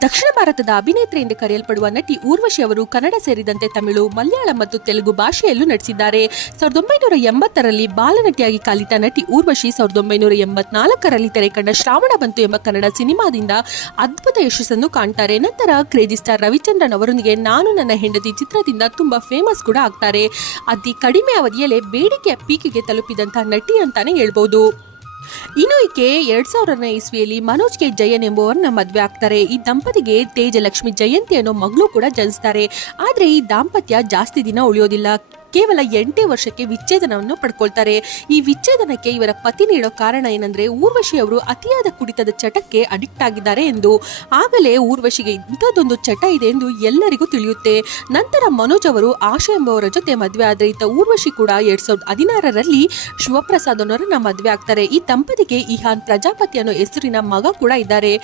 ದಕ್ಷಿಣ ಭಾರತದ ಅಭಿನೇತ್ರಿ ಎಂದು ಕರೆಯಲ್ಪಡುವ ನಟಿ ಊರ್ವಶಿ ಅವರು ಕನ್ನಡ ಸೇರಿದಂತೆ ತಮಿಳು, ಮಲಯಾಳಂ ಮತ್ತು ತೆಲುಗು ಭಾಷೆಯಲ್ಲೂ ನಟಿಸಿದ್ದಾರೆ. 1980ರಲ್ಲಿ ಬಾಲನಟಿಯಾಗಿ ಕಾಲಿಟ್ಟ ನಟಿ ಊರ್ವಶಿ 1984ರಲ್ಲಿ ತೆರೆಕಂಡ ಶ್ರಾವಣ ಬಂತು ಎಂಬ ಕನ್ನಡ ಸಿನಿಮಾದಿಂದ ಅದ್ಭುತ ಯಶಸ್ಸನ್ನು ಕಾಣ್ತಾರೆ. ನಂತರ ಕ್ರೇಜಿ ಸ್ಟಾರ್ ರವಿಚಂದ್ರನ್ ಅವರೊಂದಿಗೆ ನಾನು ನನ್ನ ಹೆಂಡತಿ ಚಿತ್ರದಿಂದ ತುಂಬಾ ಫೇಮಸ್ ಕೂಡ ಆಗ್ತಾರೆ. ಅತಿ ಕಡಿಮೆ ಅವಧಿಯಲ್ಲೇ ಬೇಡಿಕೆಯ ಪೀಕಿಗೆ ತಲುಪಿದಂತಹ ನಟಿ ಅಂತಾನೆ ಹೇಳ್ಬೋದು. ಇನ್ನು ಈಕೆ 2000ನೇ ಇಸ್ವಿಯಲ್ಲಿ ಮನೋಜ್ ಕೆ ಜಯನ್ ಎಂಬುವರನ್ನ ಮದುವೆ ಆಗ್ತಾರೆ. ಈ ದಂಪತಿಗೆ ತೇಜಲಕ್ಷ್ಮಿ ಜಯಂತಿ ಅನ್ನೋ ಮಗಳು ಕೂಡ ಜನಿಸ್ತಾರೆ. ಆದ್ರೆ ಈ ದಾಂಪತ್ಯ ಜಾಸ್ತಿ ದಿನ ಉಳಿಯೋದಿಲ್ಲ. ಕೇವಲ 8 ವರ್ಷಕ್ಕೆ ವಿಚ್ಛೇದನವನ್ನು ಪಡ್ಕೊಳ್ತಾರೆ. ಈ ವಿಚ್ಛೇದನಕ್ಕೆ ಇವರ ಪತಿ ನೀಡೋ ಕಾರಣ ಏನಂದ್ರೆ ಊರ್ವಶಿ ಅವರು ಅತಿಯಾದ ಕುಡಿತದ ಚಟಕ್ಕೆ ಅಡಿಕ್ಟ್ ಆಗಿದ್ದಾರೆ ಎಂದು. ಆಗಲೇ ಊರ್ವಶಿಗೆ ಇಂಥದ್ದೊಂದು ಚಟ ಇದೆ ಎಂದು ಎಲ್ಲರಿಗೂ ತಿಳಿಯುತ್ತೆ. ನಂತರ ಮನೋಜ್ ಅವರು ಆಶಾ ಎಂಬುವರ ಜೊತೆ ಮದುವೆ ಆದ್ರೆ ಈತ ಊರ್ವಶಿ ಕೂಡ 2016ರಲ್ಲಿ ಶಿವಪ್ರಸಾದ್ ಅವರನ್ನ ಮದುವೆ ಆಗ್ತಾರೆ. ಈ ದಂಪತಿಗೆ ಇಹಾನ್ ಪ್ರಜಾಪತಿ ಅನ್ನೋ ಹೆಸರಿನ ಮಗ ಕೂಡ ಇದ್ದಾರೆ.